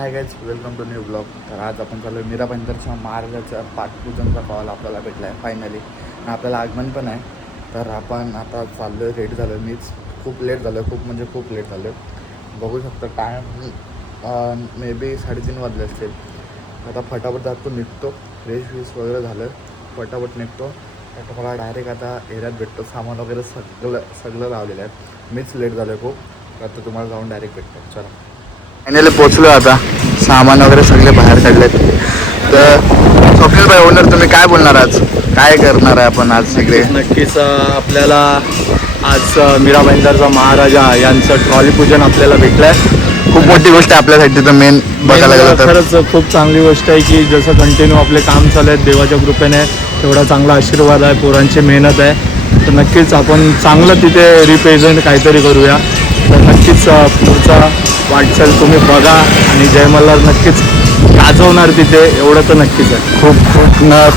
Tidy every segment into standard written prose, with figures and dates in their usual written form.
High guys, welcome to new blog. तर आज आपण चालू मीरा भाईंदरच्या महाराजाचा पाठपूजनचा कॉल आपल्याला भेटला आहे फायनली. आपल्याला आगमन पण आहे. तर आपण आता चाललो आहे, रेडी झालो आहे. मीच खूप लेट झालो आहे, खूप लेट झालो आहे. बघू शकता टाईम मे बी 3:30 वाजले असतील. आता फटाफट जातो, निघतो, फ्रेश वगैरे झालं, फटाफट निघतो. आता मला डायरेक्ट आता एरियात भेटतो. सामान वगैरे सगळं लावलेलं आहे. मीच लेट झालो आहे खूप. आता तुम्हाला जाऊन डायरेक्ट भेटतो. चला, फायनली पोचलो. आता सामान वगैरे सगळे बाहेर काढलेत. तर स्वप्नील भाई, ओनर, तुम्ही काय बोलणार, आज काय करणार आहे आपण आज तिकडे? नक्कीच आपल्याला आज मीरा भाईंदरचा महाराजा यांचं ट्रॉली पूजन आपल्याला भेटलं आहे. खूप मोठी गोष्ट आहे आपल्यासाठी. तर मेन बघायला गेलं तर खरंच खूप चांगली गोष्ट आहे की जसं कंटिन्यू आपले काम चालू आहेत देवाच्या कृपेने, तेवढा चांगला आशीर्वाद आहे, पोरांची मेहनत आहे. तर नक्कीच आपण चांगलं तिथे रिप्रेझेंट काहीतरी करूया. तर नक्कीच पुढचा वाटचाल तुम्ही बघा आणि जय मल्हार नक्कीच गाजवणार तिथे, एवढं तर नक्कीच आहे.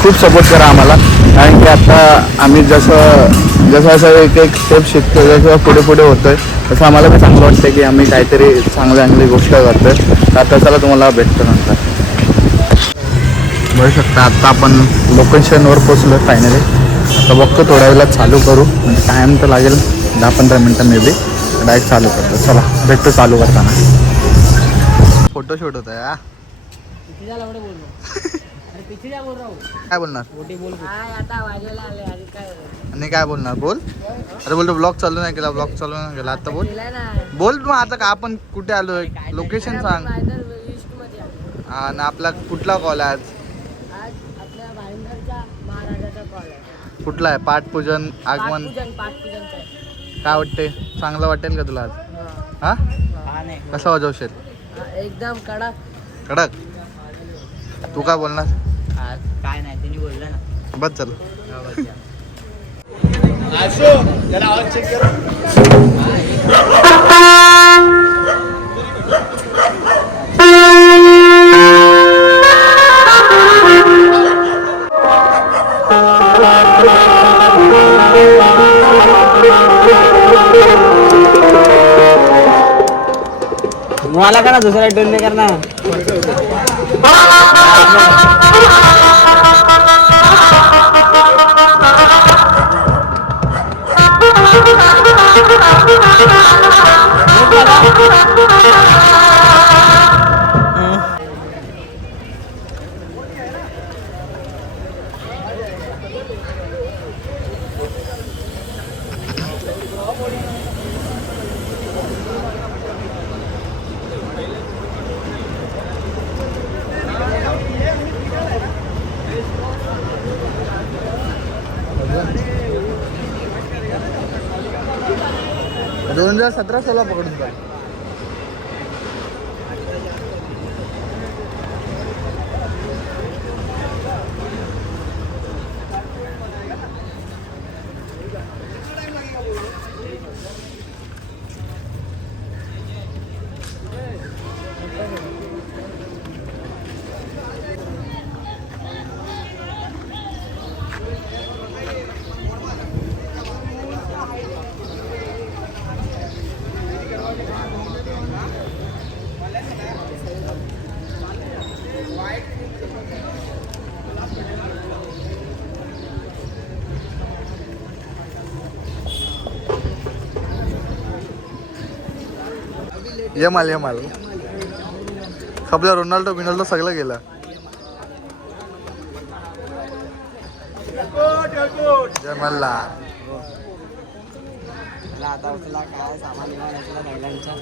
खूप सपोर्ट करा आम्हाला. कारण की आता आम्ही जसं एक स्टेप शिकतो किंवा पुढे होतो आहे, तसं आम्हाला पण चांगलं वाटतं की आम्ही काहीतरी चांगली गोष्ट करतो आहे. तर आता चला तुम्हाला भेटतो नंतर. बघू शकता आत्ता आपण लोकेशनवर पोचलो फायनली. आता बघतो थोड्या वेळात चालू करू, म्हणजे टाईम तर लागेल 10-15 मिनटं मे बी. डायरेक्ट चालू करतो. चला भेटतो चालू करताना. फोटोशूट होत आहे. काय बोलणार आणि काय बोलणार? बोल. अरे बोलतो ब्लॉग चालू नाही केला. आता बोल मग आता का आपण कुठे आलोय, लोकेशन सांग. आणि आपला कुठला कॉल आहे आज? कुठला आहे? पाठपूजन, आगमन. काय वाटते? चांगलं वाटेल का तुला आज? हा, कसं वाजवशील? एकदम कडक. तू काय बोलणार? काय नाही, त्यांनी बोललं ना. बस चल. मला का ना दुसरा टोन नाही करणार. दोन 2017-16 पकडून काय? यमाल खपला. रोनाल्डो सगळं गेलं. जमला आता उचला काय सामान महिलांच्या.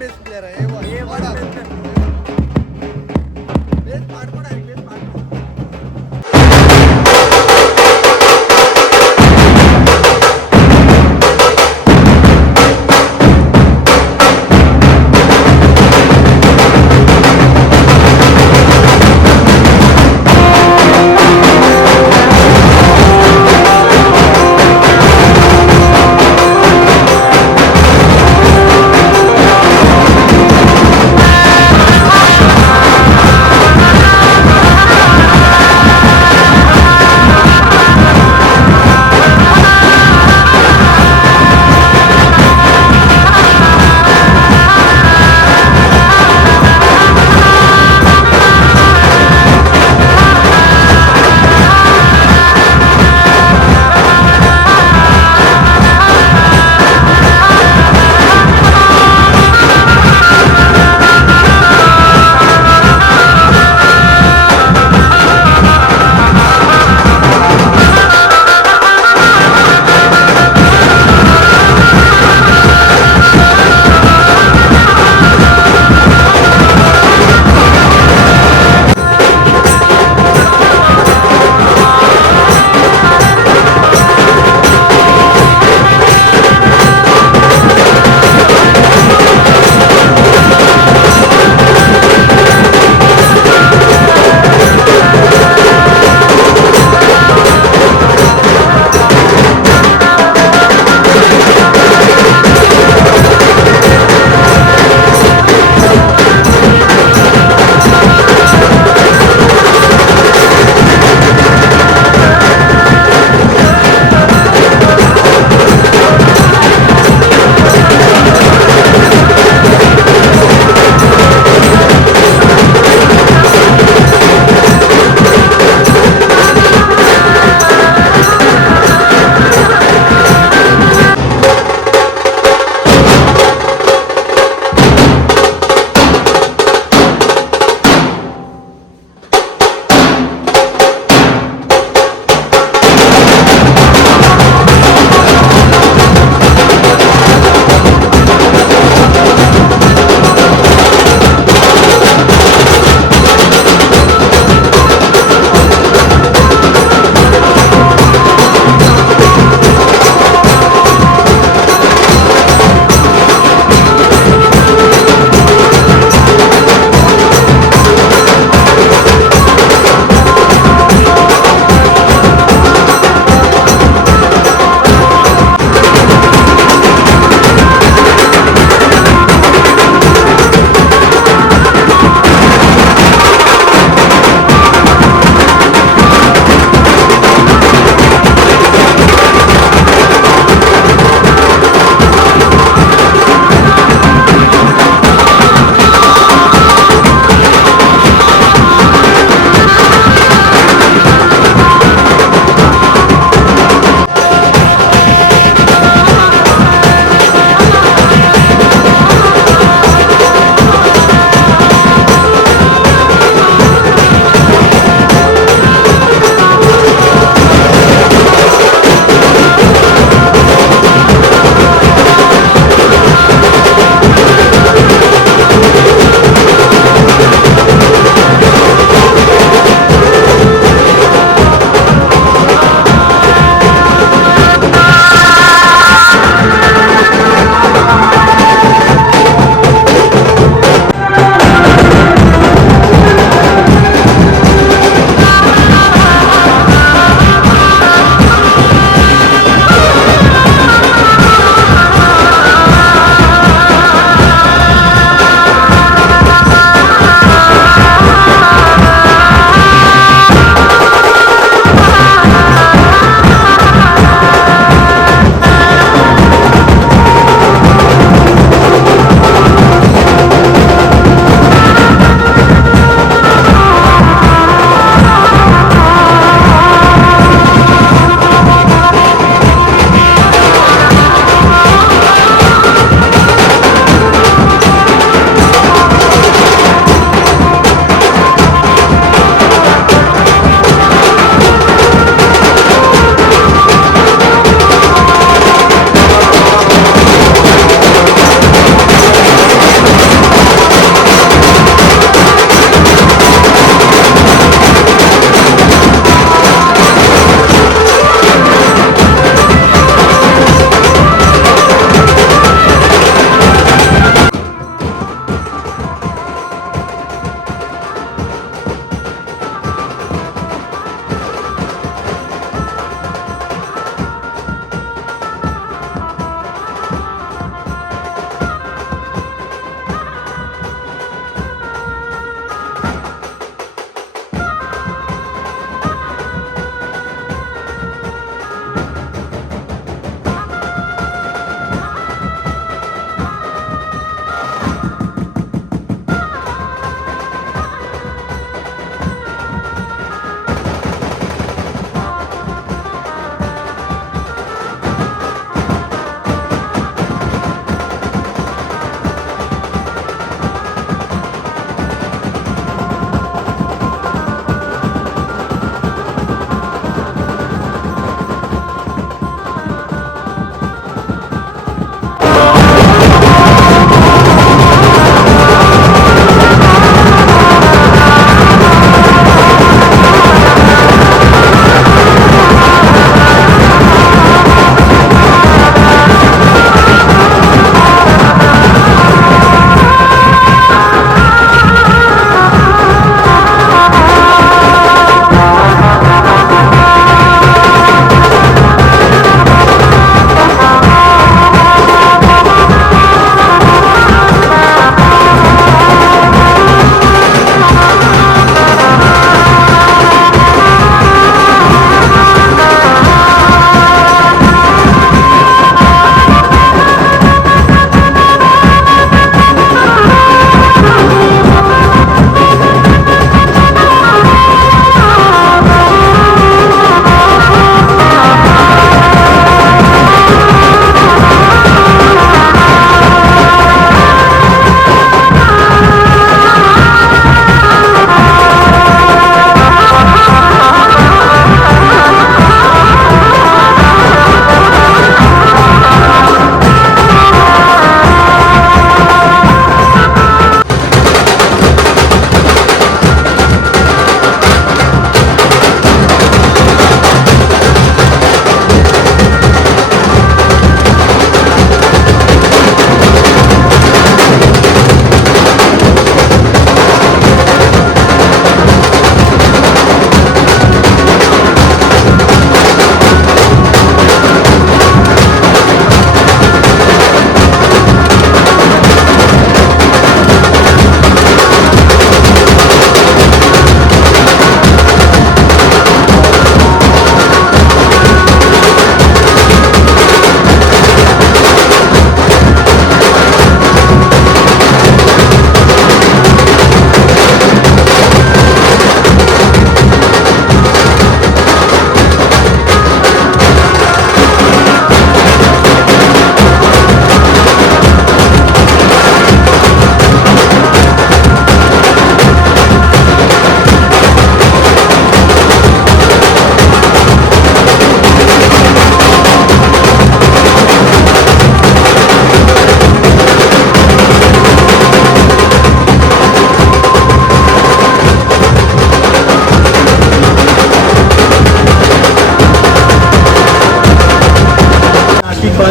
बेस्ट प्लेयर आहे बेस्ट पार्टनर आहे बेस्ट पार्टनर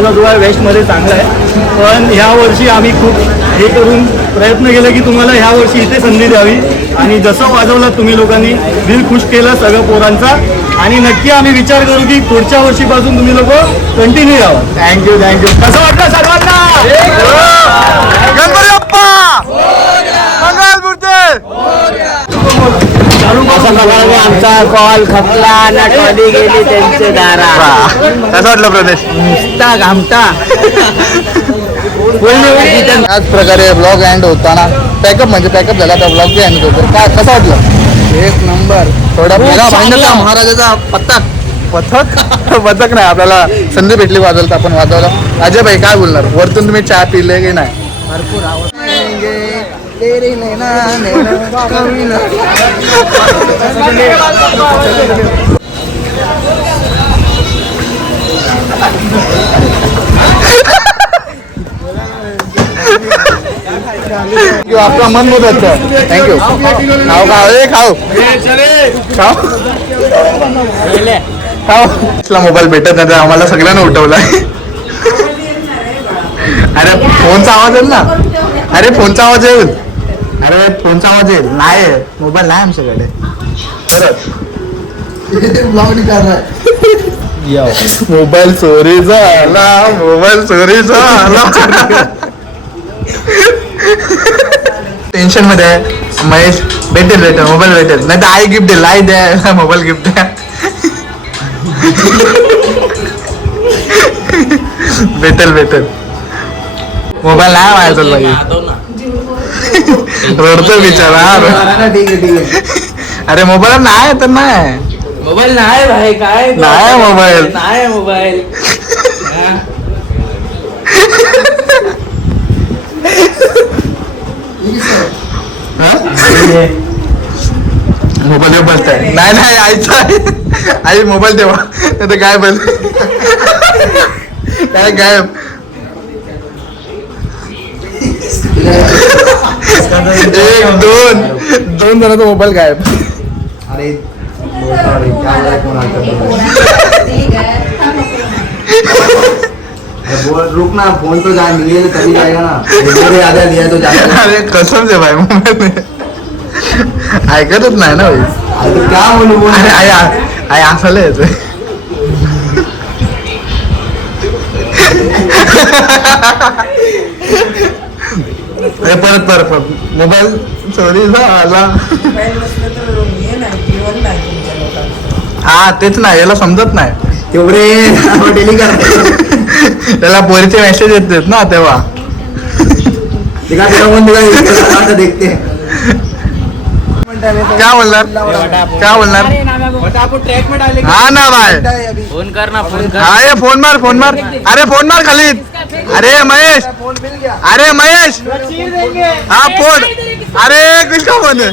आपला जो आहे वेस्टमध्ये चांगला आहे. पण ह्या वर्षी आम्ही खूप हे करून प्रयत्न केला की तुम्हाला ह्या वर्षी इथे संधी द्यावी आणि जसं वाजवलं तुम्ही लोकांनी दिल खुश केलं सगळं पोरांचा आणि नक्की आम्ही विचार करू की पुढच्या वर्षीपासून तुम्ही लोक कंटिन्यू यावं. थँक्यू. कसं वाटलं सर्वांना? गणपती बाप्पा मंगलमूर्ती. असं प्रकारे आमचा कॉल खपला ना ट्रॉली गेली त्यांचे दारा. कसं वाटलं प्रदेश? नुसता घामटा. त्याच प्रकारे ब्लॉग एंड होताना पॅकअप झाला तर ब्लॉग बी एंड होतो. काय कसं वाटलं? एक नंबर. थोडा मेरा भाईंचा महाराजाचा पथक नाही आपल्याला संधी भेटली वाजवलं तर आपण वाजवलं. अजय भाई काय बोलणार? वरतून तुम्ही चहा पिले की नाही? भरपूर आवड. आपका मन बहुत अच्छा है. थँक्यू. खाऊ मोबाईल भेटत नाही तर आम्हाला सगळ्यांना उठवलाय. अरे फोनचा आवाज येईल ना. अरे फोनचा आवाज येईल. नाही मोबाईल नाही आमच्याकडे. मोबाईल चोरी झाला. टेन्शन मध्ये आहे महेश. भेटेल मोबाईल भेटेल नाही तर आई गिफ्ट देईल. आई द्या मोबाईल गिफ्ट द्या. भेटेल मोबाईल नाही व्हायचं बाई. रडतो बिचारा. ठीक आहे. अरे मोबाईल नाही तर नाही. मोबाईल नाही भाई. काय नाही मोबाईल. नाही मोबाईल. मोबाईल बसताय. नाही आईचा आहे. आई मोबाईल देवा नाही तर गायब. काय गायब. एक दोन जणांचा मोबाईल गायब. अरे रुक ना. फोन तो जाए मिलिए तो तभी जाएगा ना. आधा लिया तो जाएगा. अरे कसम से भाई मोबाईल ऐकतच नाही ना भाई. क्या बोलू. अरे आई असायला येतोय. अरे परत मोबाईल चोरी झाला. हा तेच नाही याला समजत नाही. तेवढे डेली करते. त्याला पोरीचे मेसेज येतात ना तेव्हा. देखते. क्या बोलणार? ट्रैक में डाले. हा ना भाई. फोन कर ना. फोन कर. अरे फोन मार. अरे फोन मार खाली. अरे महेश. हा फोन. अरे किसका फोन है?